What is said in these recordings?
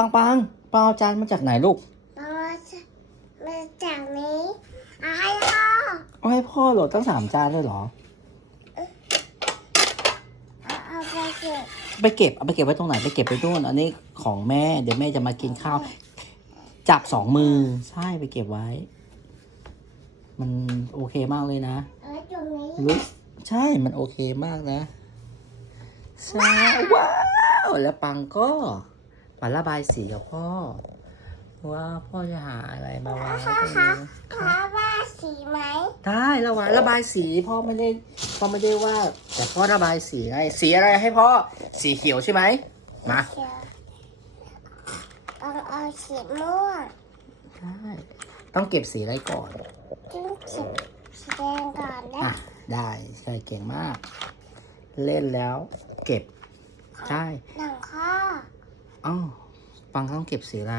ปังปังปังเอาจานมาจากไหนลูกมามาจากนี้อะไรพ่อเอาให้พ่อโหลดตั้งสามจานเลยเหรอ เอาเอาไปเก็บไปเก็บเอาไปเก็บไว้ตรงไหนไปเก็บไปนู่นอันนี้ของแม่เดี๋ยวแม่จะมากินข้าว จับสองมือใช่ไปเก็บไว้ มันโอเคมากเลยนะเอาไว้ตรงนี้รู้ใช่มันโอเคมากนะใช่ว้าวแล้วปังก็ มาระบายสีกับพ่อว่าพ่อจะหาอะไรมาวางไว้ตรงนี้พ่อว่าสีไหมได้ระบายระบายสีพ่อไม่ได้พ่อไม่ได้ว่าแต่พ่อระบายสีไงสีอะไรให้พ่อสีเขียวใช่ไหมมาเขียวเอาเอาสีม่วงได้ต้องเก็บสีอะไรก่อนจึงสีสีแดงก่อนนะได้ใช่เก่งมาก เล่นแล้วเก็บใช่ ออ้าวปังต้องเก็บสีอะไร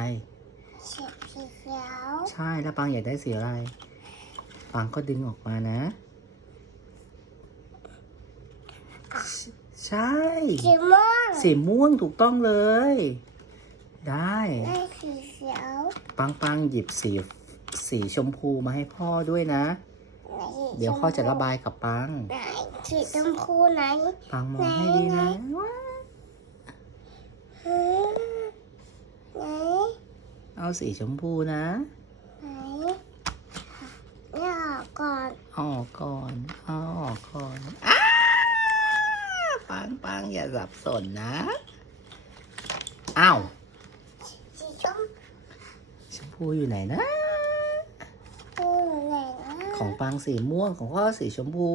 สีสีเขียวใช่แล้วปังอยากได้สีอะไร ปังก็ดึงออกมานะ ใช่ สีม่วงสีม่วงถูกต้องเลย ได้ได้สีเขียวปังปังหยิบสีสีชมพูมาให้พ่อด้วยนะไหนสีเดี๋ยวพ่อจะระบายกับปังไหนสีชมพูไหน ปังมองให้ดีนะหืมไหน เอาสีชมพูนะไหนเนี่ยออกก่อนเอาออกก่อนเอาออกก่อนอ้าปังปังอย่าสับสนนะอ้าวสีชมชมพูอยู่ไหนนะพูไหนนะของปังสีม่วงของพ่อสีชมพู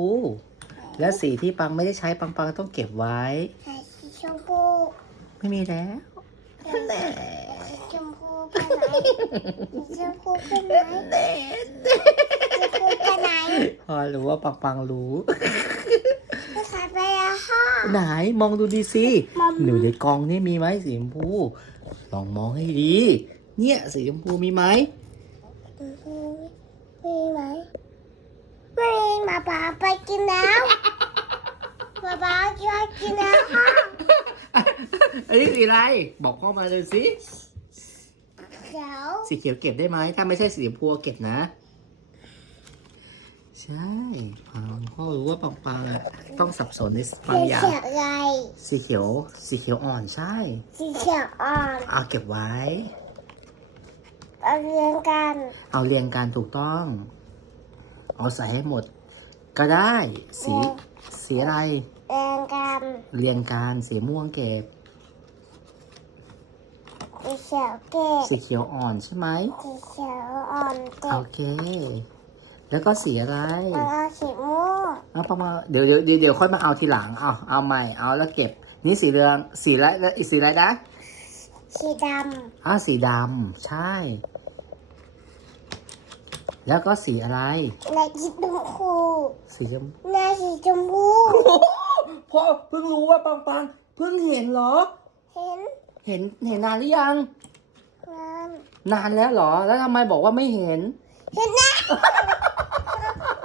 และสีที่ปังไม่ได้ใช้ปังปังต้องเก็บไว้ไหนสีชมพู ไม่มีแล้วแน่สีชมพูไปไหนสีชมพูไปไหนแน่สีชมพูไปไหนพอรู้ว่าปังปังรู้ไม่ใส่ไปอะค่ะไหนมองดูดีสิมอมหนูในกล่องนี่มีไหมสีชมพูลองมองให้ดี เนี่ยสีชมพูมีไหมมีไหมไม่มีมาป้าไปกินแล้วมาป้าจะกินแล้วค่ะ อันนี้สีอะไร บอกพ่อมาเลยสิเดี๋ยวสีเขียวเก็บได้ไหม ถ้าไม่ใช่สีชมพูเก็บนะ ใช่ปังพ่อรู้ว่าปังปังอะต้องสับสนในบางสีอย่าง เขียวอะไรสีเขียว สีเขียวอ่อนใช่ สีเขียวอ่อนเอาเก็บไว้ เอาเรียงกันเอาเรียงการถูกต้อง เอาใส่ให้หมด ก็ได้ สี สีอะไร เรียงกันเรียงการสีม่วงเก็บ สีเขียวเก็บสีเขียวอ่อนใช่ไหมสีเขียวอ่อนเก็โอบเค แล้วก็สีอะไรแล้วเอาสีม่วงเอาประมาณเดี๋ยวเดี๋ยวเดี๋ยวเดี๋ยวค่อยมาเอาทีหลังเอาเอาใหม่เอาแล้วเก็บ นี่สีเหลืองสีอะไรแล้วอีกสีอะไรนะสีดอ้าวสีดำใช่ แล้วก็สีอะไรำและสีชมพูสีชม และสีชมพู พ่อเพิ่งรู้ว่าปังปังเพิ่งเห็นเหรอ เห็นเห็นเห็นนานหรือยัง น้ำนานแล้วเหรอ แล้วทำไมบอกว่าไม่เห็นเห็นนะ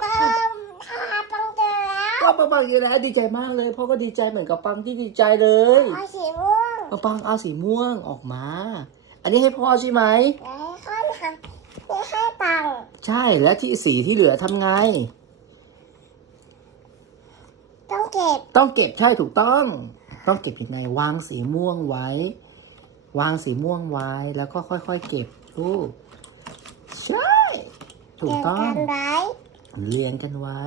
เติมทาปังเจอแล้วก็ปังปังอยู่แล้วดีใจมากเลยพ่อก็ดีใจเหมือนกับปังที่ดีใจเลยเอาสีม่วงปังปังเอาสีม่วงออกมา อันนี้ให้พ่อใช่ไหม แล้วให้ทำแล้วให้ปังใช่แล้วที่สีที่เหลือทำไง ต้องเก็บ ต้องเก็บใช่ถูกต้อง ต้องเก็บยังไงวางสีม่วงไว้ วางสีม่วงไว้แล้วก็ค่อยๆเก็บลูกใช่ ถูกเรียงต้องกันไว้ เรียงกันไว้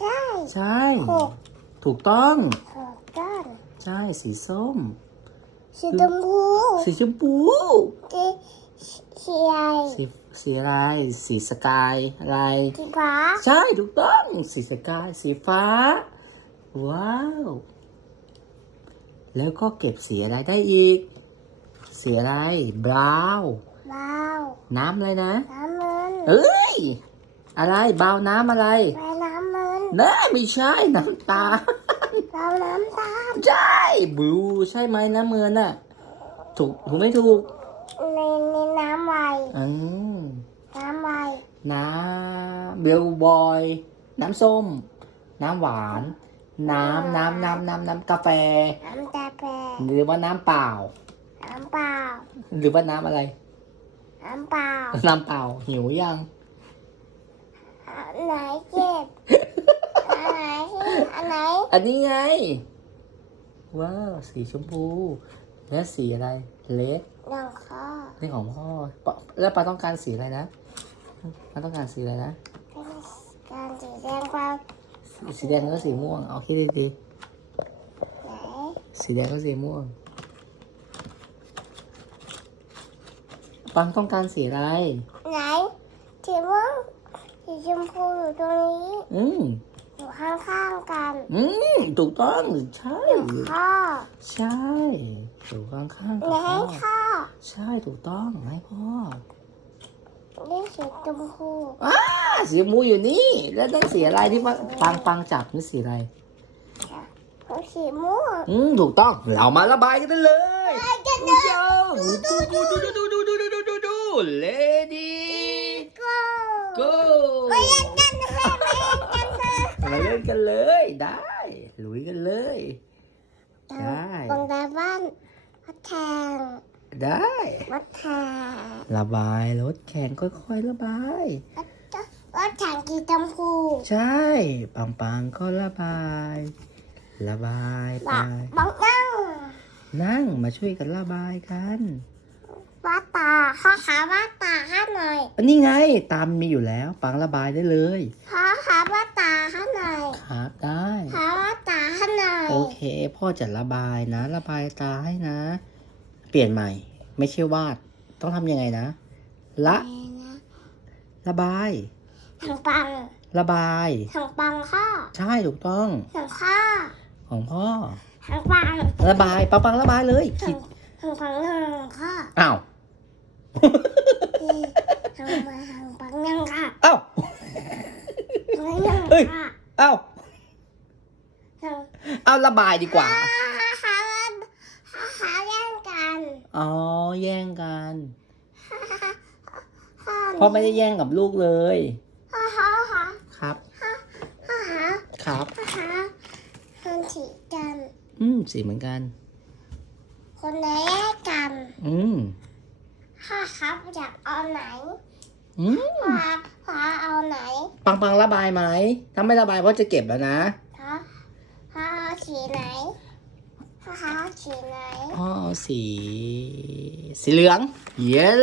ใช่ ใช่หก ถูกต้องหกก้อนใช่สีส้ม สีชมพูสีชมพู สีสีอะไรสีสีอะไร สีสกายอะไร สีฟ้า ใช่ถูกต้อง สีสกาย สีฟ้า ว้าว แล้วก็เก็บสีอะไรได้อีก สีอะไร บราวน์ว้าวน้ำอะไรนะ น้ำมันเอ้ย อะไรบราวน์น้ำอะไรแม่น้ำมันน่าไม่ใช่น้ำตาลเราน้ำตาลใช่บลูใช่ไหมน้ำเงินน่ะ ถูกถูกไม่ถูก ในในน้ำไวอืมน้ำไวน้ำเบลบอย น้ำส้ม น้ำหวาน น้ำน้ำน้ำน้ำน้ำกาแฟ น้ำตาแปรหรือว่าน้ำเปล่าน้น้ำเปล่า หรือว่าน้ำอะไร น้ำเปล่า น้ำเปล่าหิวยังอันไหนเจ็บ อันไหนอันไหน อันนี้ไง ว้าวสีชมพู และสีอะไรเลดหนังข้อนี่ของพ่อปะแล้วปาต้องการสีอะไรนะปาต้องการสีอะไรนะเป็นการสีแดงความ สีแดงก็สีม่วงเอาคิดดีไหนๆสีแดงก็สีม่วง ปังต้องการสีอะไร ไหนสีม่วงสีชมพูอยู่ตรงนี้อืมอยู่ข้างๆกันอืมถูกต้องใช่ข้อใช่อยู่ข้างๆกับไหนพ่อข้อใช่ถูกต้องให้พ่อ นี่สีชมพูอ้าสีชมพูอยู่นี่ แล้วนั่นสีอะไรที่ว่าปังปังจับนี่สีอะไรแล้วสีม่วงอืมถูกต้องเรามาระบายกันได้เลยไปกันเลดูยดูดูดูดูดูดูดูดูดูดูเลดี้ก็ go ไปเล่นกันเลยไปเล่นกันเลยมาเล่นกันเลยได้ ลุยกันเลยได้บางตาบ้านวัดแทง ได้วัดแทงระบายรถแข่งค่อยๆระบายวัดแทงกีชมพูใช่ ปังปังก็ระบาย ระบายไปบักบังนั่ง นั่งมาช่วยกันระบายกันวัดตาข้าขาวัดตาข้าหน่อยอันนี้ไงตามมีอยู่แล้ว ปังระบายได้เลยขาขาวัดตาข้าหน่อยครับได้ขาวัดตาข้าหน่อยโอเค พ่อจะระบายนะ ระบายตาให้นะ เปลี่ยนใหม่ ไม่ใช่วาด ต้องทำยังไงนะ ละ ระบายทางปังระบายทางปังข้อใช่ถูกต้องทางข้อของพ่อทางปังระบายปังปังระบายเลยคิดทางปังทางข้ออ้าวทางปังทางปังยังค่ะอ้าวทางยังเฮ้ยค่ะอ้าวทางเอาระบายดีกว่าขาขาขาขาแย่งกัน อ๋อ แย่งกันพ่อพ่อไม่ได้แย่งกับลูกเลยพ่อพ่อพ่อครับพ่อหาครับพ่อหาคนถีกัน อืม สีเหมือนกัน คนไหนแยกกัน อืมพ่อครับอยากเอาไหนอืมพ่อพ่อเอาไหน ปังปังระบายไหม ถ้าไม่ระบายพ่อจะเก็บแล้วนะพ่อพ่อเอาสีไหน พ่อเอาสีไหนพ่อเอาสี สีเหลือง เย็น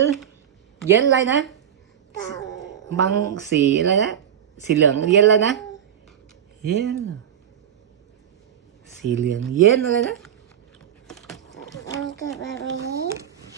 เย็นอะไรนะปังบางสีอะไรนะ สีเหลืองเย็นแล้วนะ เย็น สีเหลืองเย็นอะไรนะมันเกิดแบบนี้